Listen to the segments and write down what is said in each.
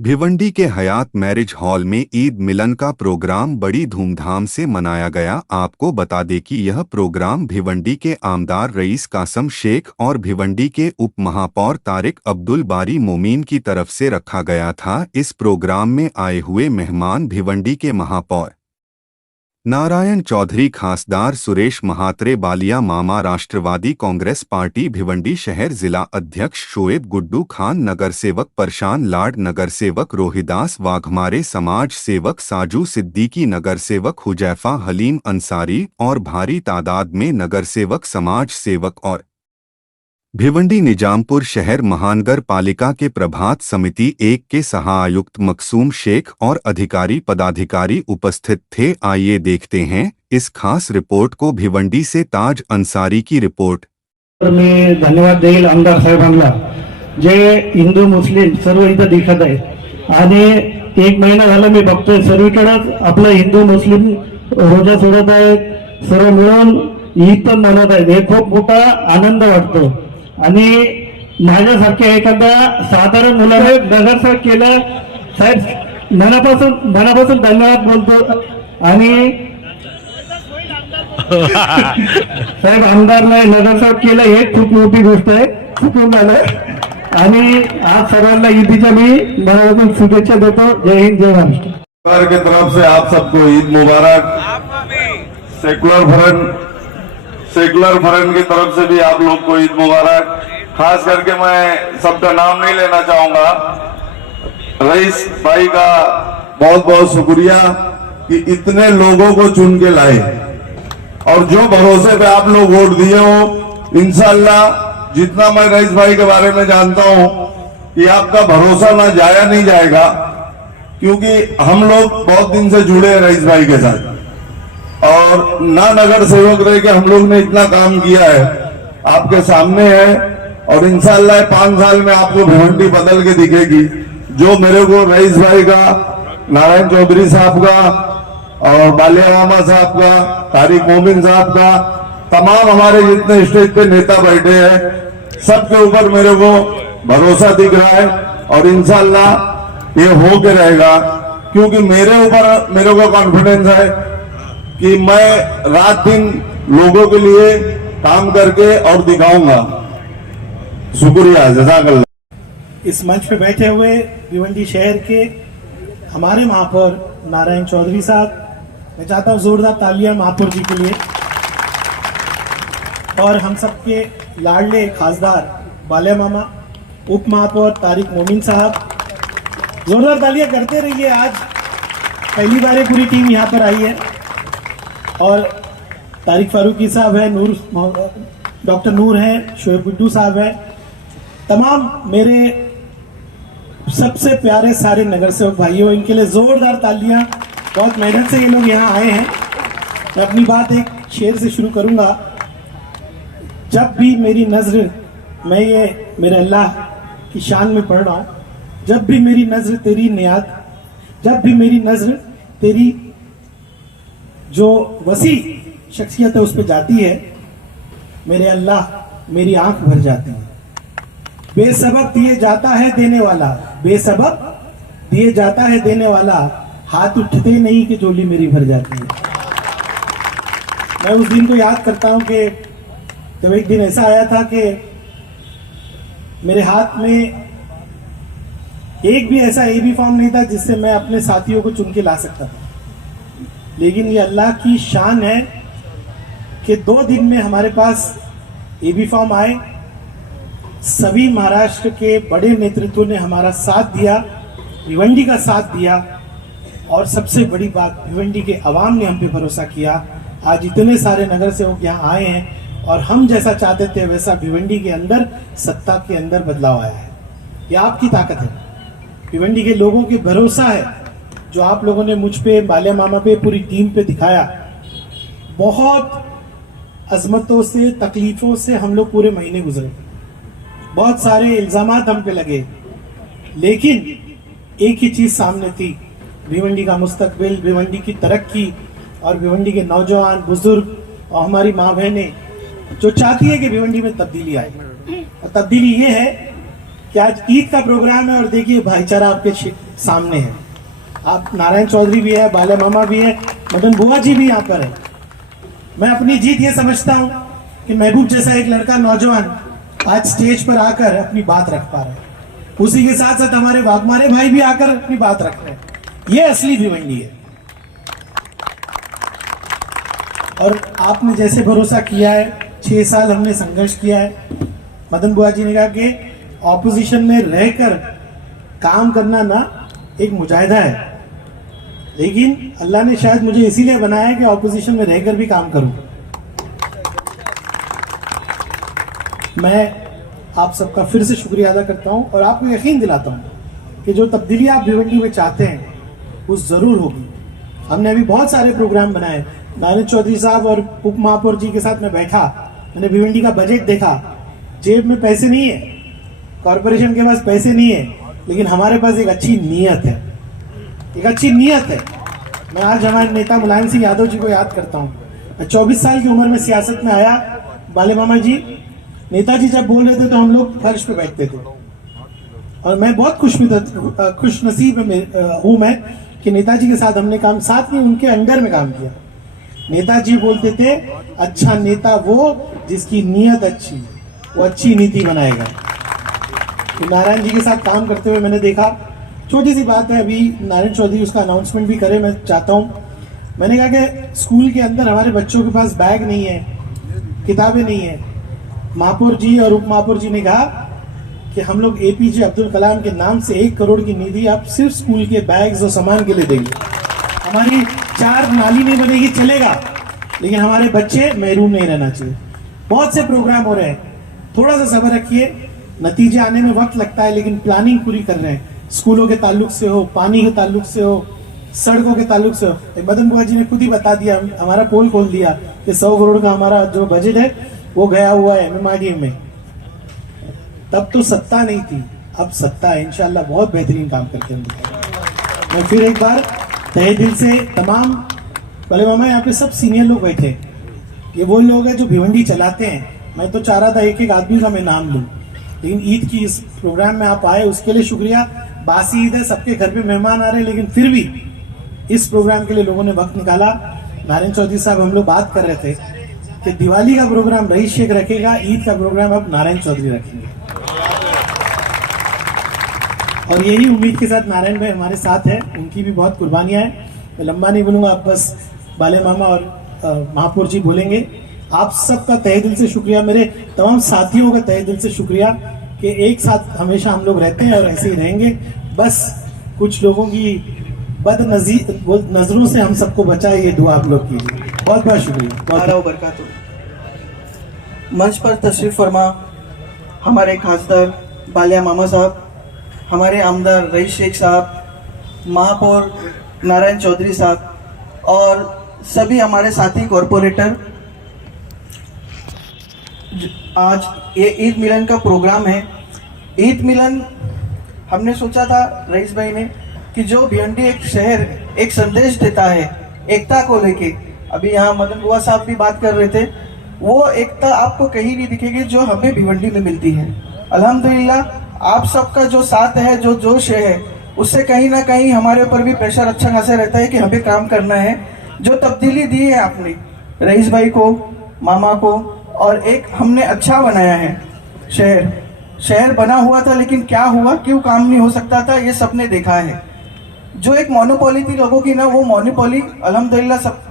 भिवंडी के हयात marriage hall में ईद मिलन का प्रोग्राम बड़ी धूमधाम से मनाया गया। आपको बता दें कि यह प्रोग्राम भिवंडी के आमदार रईस कासम शेख और भिवंडी के उप महापौर तारिक अब्दुल बारी मोमीन की तरफ से रखा गया था। इस प्रोग्राम में आए हुए मेहमान भिवंडी के महापौर नारायण चौधरी, खासदार सुरेश महात्रे, बालिया मामा, राष्ट्रवादी कांग्रेस पार्टी भिवंडी शहर जिला अध्यक्ष शोएब गुड्डू खान, नगर सेवक परशान लाड, नगर सेवक रोहिदास वाघमारे, समाज सेवक साजू सिद्दीकी, नगर सेवक हुजैफा हलीम अंसारी और भारी तादाद में नगर सेवक, समाज सेवक और भिवंडी निजामपुर शहर महानगर पालिका के प्रभात समिति 1 के सहाआयुक्त मकसूम शेख और अधिकारी पदाधिकारी उपस्थित थे। आइए देखते हैं इस खास रिपोर्ट को। भिवंडी से ताज अंसारी की रिपोर्ट। मी धन्यवाद देईल आमदार साहेबांना, जे हिंदू मुस्लिम सर्व इथं दिसत आहेत आणि 1 महिना झाला मी बघतोय सर्वीकडेच आपलं हिंदू मुस्लिम रोजा सोडत आहेत, सर्व मिळून ईद पण मनवत आहेत। हे खूप मोठा आनंद वाटतो आणि माझ्यासारख्या एखाद्या साधारण मुलाने नगरसेवक केलं, साहेब मनापासून धन्यवाद बोलतो। आणि साहेब आमदारने नगरसेवक केलं हे खूप मोठी गोष्ट आहे, चुकून झालं। आणि आज सर्वांना ईदीच्या मी मनापासून शुभेच्छा देतो। जय हिंद, जय महाराष्ट्र। सरकार की तरफ से आप सबको ईद मुबारक। सेकुलर फ्रंट की तरफ से भी आप लोग को ईद मुबारक। खास करके मैं सबका नाम नहीं लेना चाहूंगा, रईस भाई का बहुत बहुत शुक्रिया कि इतने लोगों को चुन के लाए और जो भरोसे पे आप लोग वोट दिए हो। इंशाल्लाह जितना मैं रईस भाई के बारे में जानता हूं कि आपका भरोसा ना जाया नहीं जाएगा, क्योंकि हम लोग बहुत दिन से जुड़े हैं रईस भाई के साथ और ना नगर सेवक रह के हम लोग ने इतना काम किया है, आपके सामने है। और इंशाल्लाह 5 साल में आपको भिवंडी बदल के दिखेगी। जो मेरे को रईस भाई का, नारायण चौधरी साहब का और बालिया मामा साहब का, तारिक मोमीन साहब का, तमाम हमारे जितने स्टेज पे नेता बैठे हैं, सबके ऊपर मेरे को भरोसा दिख रहा है और इंशाल्लाह ये हो के रहेगा, क्योंकि मेरे ऊपर मेरे को कॉन्फिडेंस है कि मैं रात दिन लोगों के लिए काम करके और दिखाऊंगा। शुक्रिया, जज़ाकल्लाह। इस मंच पे बैठे हुए भिवंडी शहर के हमारे महापौर नारायण चौधरी साहब, मैं चाहता हूं जोरदार तालियां महापौर जी के लिए। और हम सबके लाडले खासदार बालिया मामा, उप महापौर तारिक मोमीन साहब, जोरदार तालियां करते रहिए। आज पहली बार पूरी टीम यहाँ पर आई है और तारिक फारूकी साहब है, डॉक्टर नूर है, शोएब गुड्डू साहब है, तमाम मेरे सबसे प्यारे सारे नगर सेवक भाइयों, इनके लिए जोरदार तालियां। बहुत मेहनत से ये लोग यहाँ आए हैं। मैं अपनी बात एक शेर से शुरू करूंगा। जब भी मेरी नजर, मैं ये मेरे अल्लाह की शान में पढ़ रहा हूं, जब भी मेरी नजर तेरी नियात, जब भी मेरी नजर तेरी जो वसी शख्सियत है उस पर जाती है, मेरे अल्लाह मेरी आंख भर जाती है। बेसबब दिए जाता है देने वाला, बेसबब दिए जाता है देने वाला, हाथ उठते नहीं कि झोली मेरी भर जाती है। मैं उस दिन को याद करता हूं कि जब एक दिन ऐसा आया था कि मेरे हाथ में एक भी ऐसा एबी फॉर्म नहीं था जिससे मैं अपने साथियों को चुन के ला सकता था, लेकिन ये अल्लाह की शान है कि 2 दिन में हमारे पास एबी फॉर्म आए। सभी महाराष्ट्र के बड़े नेतृत्व ने हमारा साथ दिया, भिवंडी का साथ दिया और सबसे बड़ी बात, भिवंडी के अवाम ने हम पे भरोसा किया। आज इतने सारे नगर सेवक यहाँ आए हैं और हम जैसा चाहते थे वैसा भिवंडी के अंदर, सत्ता के अंदर बदलाव आया है। ये आपकी ताकत है, भिवंडी के लोगों की भरोसा है जो आप लोगों ने मुझ पे, बालिया मामा पे, पूरी टीम पे दिखाया। बहुत अजमतों से, तकलीफों से हम लोग पूरे महीने गुजरे, बहुत सारे इल्जामात हम पे लगे, लेकिन एक ही चीज सामने थी, भिवंडी का मुस्तकबिल, भिवंडी की तरक्की और भिवंडी के नौजवान, बुजुर्ग और हमारी माँ बहनें जो चाहती है कि भिवंडी में तब्दीली आए। और तब्दीली ये है कि आज ईद का प्रोग्राम है और देखिए भाईचारा आपके सामने है। आप नारायण चौधरी भी है, बाले मामा भी है, मदन बुआ जी भी यहाँ पर है। मैं अपनी जीत ये समझता हूँ कि महबूब जैसा एक लड़का नौजवान आज स्टेज पर आकर अपनी बात रख पा रहा है। उसी के साथ साथ हमारे वाघमारे भाई भी आकर अपनी बात रख रहे हैं। ये असली भिवंडी है। और आपने जैसे भरोसा किया है, 6 साल हमने संघर्ष किया है। मदन बुआ जी ने कहा कि ऑपोजिशन में रहकर काम करना ना एक मुजाहिदा है, लेकिन अल्लाह ने शायद मुझे इसीलिए बनाया है कि ऑपोजिशन में रहकर भी काम करूं। मैं आप सबका फिर से शुक्रिया अदा करता हूं और आपको यकीन दिलाता हूं कि जो तब्दीली आप भिवंडी में चाहते हैं वो जरूर होगी। हमने अभी बहुत सारे प्रोग्राम बनाए। नारायण चौधरी साहब और उप महापौर जी के साथ मैं बैठा, मैंने भिवंडी का बजट देखा। जेब में पैसे नहीं है, कॉरपोरेशन के पास पैसे नहीं है, लेकिन हमारे पास एक अच्छी नीयत है, एक अच्छी नीयत है। मैं आज हमारे नेता मुलायम सिंह यादव जी को याद करता हूँ। मैं 24 साल की उम्र में सियासत में आया। बाले मामा जी, नेताजी जब बोल रहे थे तो हम लोग फर्श पे बैठते थे, और मैं बहुत खुश नसीब हूँ मैं कि नेताजी के साथ हमने काम, साथ में उनके अंडर में काम किया। नेताजी बोलते थे, अच्छा नेता वो जिसकी नीयत अच्छी, वो अच्छी नीति बनाएगा। तो नारायण जी के साथ काम करते हुए मैंने देखा, छोटी सी बात है, अभी नारायण चौधरी उसका अनाउंसमेंट भी करे, मैं चाहता हूँ। मैंने कहा कि स्कूल के अंदर हमारे बच्चों के पास बैग नहीं है, किताबें नहीं है। महापौर जी और उप महापौर जी ने कहा कि हम लोग APJ अब्दुल कलाम के नाम से 1 करोड़ की निधि आप सिर्फ स्कूल के बैग्स और सामान के लिए देंगे। हमारी 4 नाली नहीं बनेगी चलेगा, लेकिन हमारे बच्चे महरूम नहीं रहना चाहिए। बहुत से प्रोग्राम हो रहे हैं, थोड़ा सा सब्र रखिए। नतीजे आने में वक्त लगता है, लेकिन प्लानिंग पूरी कर रहे हैं। स्कूलों के ताल्लुक से हो, पानी के ताल्लुक से हो, सड़कों के ताल्लुक से हो। मदन बुआ जी ने खुद ही बता दिया, हमारा पोल खोल दिया कि 100 करोड़ का हमारा जो बजट है वो गया हुआ है MMRDA में। तब तो सत्ता नहीं थी, अब सत्ता है। इंशाल्लाह बहुत बेहतरीन काम करते हैं। मैं फिर एक बार तहे दिल से तमाम भले मामा, यहाँ पे सब सीनियर लोग बैठे, ये वो लोग हैं जो भिवंडी चलाते हैं। मैं तो चाह रहा था एक एक आदमी का मैं नाम लूं, लेकिन ईद की इस प्रोग्राम में आप आए उसके लिए शुक्रिया। बासी ईद है, सबके घर पे मेहमान आ रहे हैं, लेकिन फिर भी इस प्रोग्राम के लिए लोगों ने वक्त निकाला। नारायण चौधरी साहब, हम लोग बात कर रहे थे कि दिवाली का प्रोग्राम रईस शेख रखेगा, ईद का प्रोग्राम अब नारायण चौधरी रखेंगे। और यही उम्मीद के साथ नारायण भाई हमारे साथ है, उनकी भी बहुत कुर्बानियां हैं। मैं लंबा नहीं बोलूंगा, अब बस बाले मामा और महापौर जी बोलेंगे। आप सबका तहे दिल से शुक्रिया, मेरे तमाम साथियों का तहे दिल से शुक्रिया कि एक साथ हमेशा हम लोग रहते हैं और ऐसे ही रहेंगे। बस कुछ लोगों की नजरों से हम सबको बचाए, ये दुआ आप लोग कीजिए। बहुत बहुत शुक्रिया। मंच पर तशरीफ फरमा हमारे खासदार बालिया मामा साहब, हमारे आमदार रईस शेख साहब, महापौर नारायण चौधरी साहब और सभी हमारे साथी कॉरपोरेटर। आज ये ईद मिलन का प्रोग्राम है। ईद मिलन हमने सोचा था रईस भाई ने कि जो भिवंडी एक शहर एक संदेश देता है एकता को लेके। अभी यहाँ मदन बुआ साहब भी बात कर रहे थे, वो एकता आपको कहीं नहीं दिखेगी जो हमें भिवंडी में मिलती है। अल्हम्दुलिल्लाह आप सबका जो साथ है, जो जोश है, उससे कहीं ना कहीं हमारे ऊपर भी प्रेशर अच्छा खासा रहता है कि हमें काम करना है। जो तब्दीली दी है आपने रईस भाई को, मामा को, और एक हमने अच्छा बनाया है शहर बना हुआ था, लेकिन क्या हुआ, क्यों काम नहीं हो सकता था, ये सबने देखा है। जो एक मोनोपोली थी लोगों की ना, वो मोनोपोली अल्हम्दुलिल्लाह सब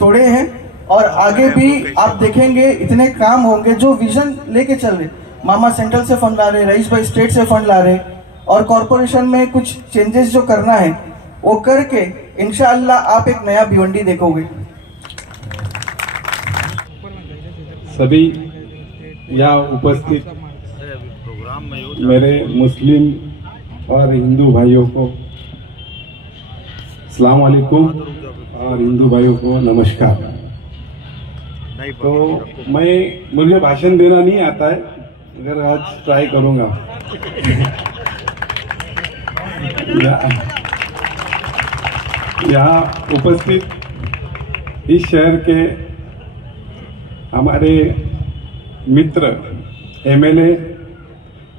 तोड़े हैं। और आगे भी आप देखेंगे इतने काम होंगे जो विजन लेके चल रहे। मामा सेंट्रल से फंड ला रहे, रईस भाई स्टेट से फंड ला रहे, और कॉरपोरेशन में कुछ चेंजेस जो करना है वो करके इंशाअल्लाह आप एक नया भिवंडी देखोगे। सभी यहाँ उपस्थित मेरे मुस्लिम और हिंदू भाइयों को अस्सलाम वालेकुम और हिंदू भाइयों को नमस्कार। तो मुझे भाषण देना नहीं आता है, अगर आज ट्राई करूंगा। यहाँ उपस्थित इस शहर के हमारे मित्र MLA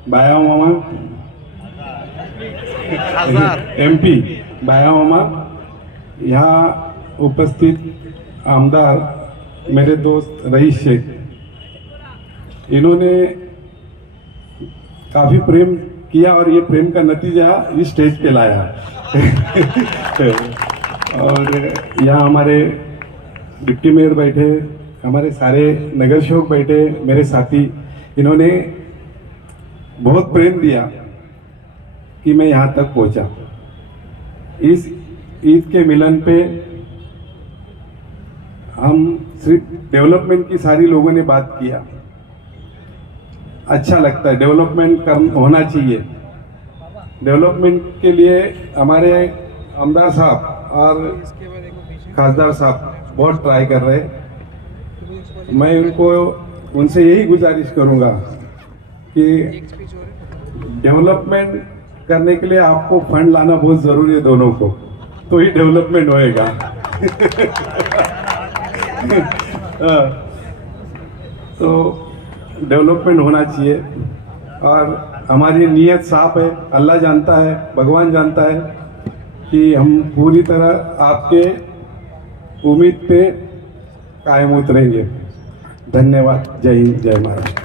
बाया मामा MP बाया मामा, यहाँ उपस्थित आमदार मेरे दोस्त रईस शेख, इन्होंने काफी प्रेम किया और ये प्रेम का नतीजा इस स्टेज पे लाया। और यहाँ हमारे डिप्टी मेयर बैठे, हमारे सारे नगर सेवक बैठे, मेरे साथी, इन्होंने बहुत प्रेम दिया कि मैं यहाँ तक पहुँचा। इस ईद के मिलन पे हम सिर्फ डेवलपमेंट की सारी लोगों ने बात किया। अच्छा लगता है, डेवलपमेंट होना चाहिए। डेवलपमेंट के लिए हमारे आमदार साहब और खासदार साहब बहुत ट्राई कर रहे हैं। मैं उनसे यही गुजारिश करूंगा कि डेवलपमेंट करने के लिए आपको फंड लाना बहुत जरूरी है, दोनों को, तो ही डेवलपमेंट होएगा। तो डेवलपमेंट होना चाहिए और हमारी नीयत साफ है। अल्लाह जानता है, भगवान जानता है कि हम पूरी तरह आपके उम्मीद पे कायम उतरेंगे। धन्यवाद। जय हिंद, जय महाराष्ट्र।